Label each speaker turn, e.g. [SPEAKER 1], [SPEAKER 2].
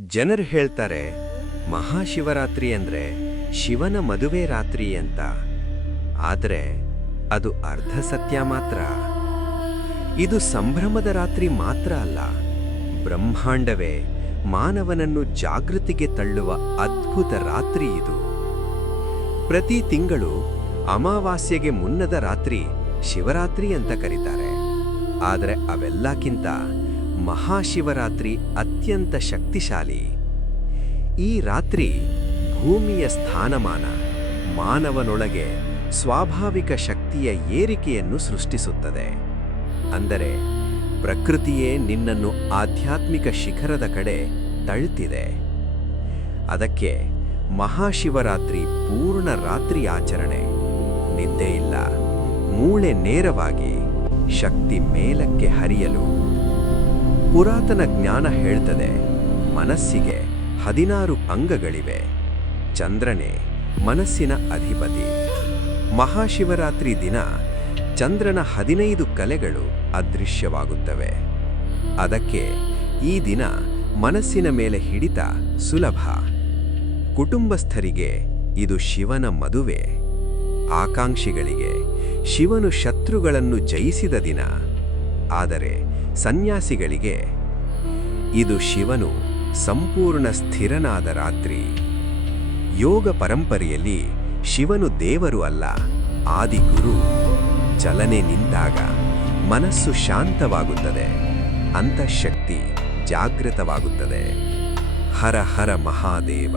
[SPEAKER 1] ಜನರು ಹೇಳ್ತಾರೆ, ಮಹಾಶಿವರಾತ್ರಿ ಅಂದ್ರೆ ಶಿವನ ಮದುವೆ ರಾತ್ರಿ ಅಂತ. ಆದರೆ ಅದು ಅರ್ಧ ಸತ್ಯ ಮಾತ್ರ. ಇದು ಸಂಭ್ರಮದ ರಾತ್ರಿ ಮಾತ್ರ ಅಲ್ಲ. ಬ್ರಹ್ಮಾಂಡವೇ ಮಾನವನನ್ನು ಜಾಗೃತಿಗೆ ತಳ್ಳುವ ಅದ್ಭುತ ರಾತ್ರಿ ಇದು. ಪ್ರತಿ ತಿಂಗಳು ಅಮಾವಾಸ್ಯೆಗೆ ಮುನ್ನದ ರಾತ್ರಿ ಶಿವರಾತ್ರಿ ಅಂತ ಕರೀತಾರೆ. ಆದರೆ ಅವೆಲ್ಲಕ್ಕಿಂತ ಮಹಾಶಿವರಾತ್ರಿ ಅತ್ಯಂತ ಶಕ್ತಿಶಾಲಿ. ಈ ರಾತ್ರಿ ಭೂಮಿಯ ಸ್ಥಾನಮಾನ, ಮಾನವನೊಳಗೆ ಸ್ವಾಭಾವಿಕ ಶಕ್ತಿಯ ಏರಿಕೆಯನ್ನು ಸೃಷ್ಟಿಸುತ್ತದೆ. ಅಂದರೆ ಪ್ರಕೃತಿಯೇ ನಿನ್ನನ್ನು ಆಧ್ಯಾತ್ಮಿಕ ಶಿಖರದ ಕಡೆ ತಳ್ತಿದೆ. ಅದಕ್ಕೆ ಮಹಾಶಿವರಾತ್ರಿ ಪೂರ್ಣ ರಾತ್ರಿ ಆಚರಣೆ. ನಿದ್ದೆ ಇಲ್ಲ ಮೂಳೆ ನೇರವಾಗಿ ಶಕ್ತಿ ಮೇಲಕ್ಕೆ ಹರಿಯಲು ಪುರಾತನ ಜ್ಞಾನ ಹೇಳ್ತದೆ, ಮನಸ್ಸಿಗೆ ಹದಿನಾರು ಅಂಗಗಳಿವೆ. ಚಂದ್ರನೇ, ಮನಸ್ಸಿನ ಅಧಿಪತಿ. ಮಹಾಶಿವರಾತ್ರಿ ದಿನ ಚಂದ್ರನ ಹದಿನೈದು ಕಲೆಗಳು ಅದೃಶ್ಯವಾಗುತ್ತವೆ. ಅದಕ್ಕೆ ಈ ದಿನ ಮನಸ್ಸಿನ ಮೇಲೆ ಹಿಡಿತ ಸುಲಭ. ಕುಟುಂಬಸ್ಥರಿಗೆ ಇದು ಶಿವನ ಮದುವೆ. ಆಕಾಂಕ್ಷಿಗಳಿಗೆ ಶಿವನು ಶತ್ರುಗಳನ್ನು ಜಯಿಸಿದ ದಿನ ಆದರೆ ಸನ್ಯಾಸಿಗಳಿಗೆ ಇದು ಶಿವನು ಸಂಪೂರ್ಣ ಸ್ಥಿರನಾದ ರಾತ್ರಿ. ಯೋಗ ಪರಂಪರೆಯಲ್ಲಿ ಶಿವನು ದೇವರು ಅಲ್ಲ, ಆದಿಗುರು ಚಲನೆ ನಿಂತಾಗ ಮನಸ್ಸು ಶಾಂತವಾಗುತ್ತದೆ, ಅಂತಃಶಕ್ತಿ ಜಾಗೃತವಾಗುತ್ತದೆ. ಹರ ಹರ ಮಹಾದೇವ.